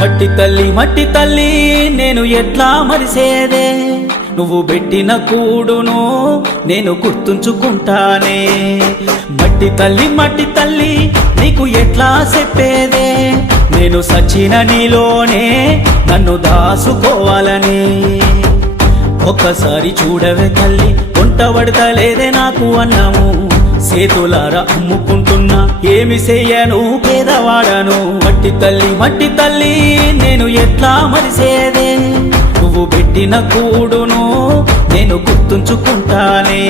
మట్టి తల్లి నేను ఎట్లా మరిసేదే, నువ్వు పెట్టిన కూడును నేను గుర్తుంచుకుంటానే. మట్టి తల్లి నీకు ఎట్లా చెప్పేదే, నేను సచిన నీలోనే నన్ను దాసుకోవాలని. ఒక్కసారి చూడవే తల్లి, వంట పడతలేదే నాకు అన్నము, సేతులారా అమ్ముకుంటున్నా ఏమి చెయ్యను పేదవాడను. మట్టి తల్లి నేను ఎట్లా మరిసేదే, నువ్వు పెట్టిన కూడును నేను గుర్తుంచుకుంటానే.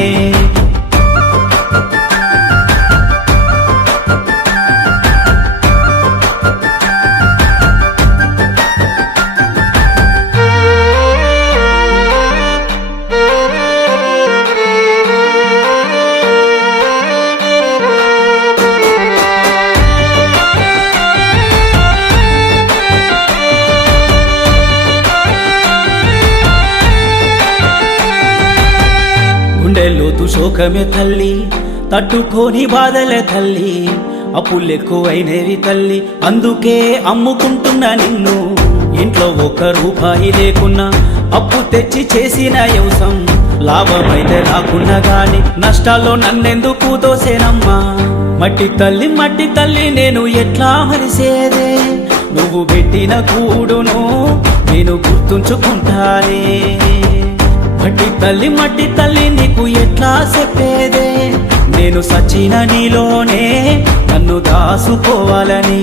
గుండెల్లోతు శోకమే తల్లి, తట్టుకోని బాధలే తల్లి, అప్పులెక్కువైనవి తల్లి, అందుకే అమ్ముకుంటున్నా నిన్ను. ఇంట్లో ఒక్క రూపాయి లేకున్నా అప్పు తెచ్చి చేసిన వ్యవసం, లాభమైతే రాకున్నా గాని నష్టాల్లో నన్నెందుకు దోసేనమ్మా. మట్టి తల్లి నేను ఎట్లా మరిసేదే, నువ్వు పెట్టిన కూడును నేను గుర్తుంచుకుంటానే. మట్టి తల్లి నీకు ఎట్లా చెప్పేదే, నేను సచిన నీలోనే నన్ను దాసుకోవాలని.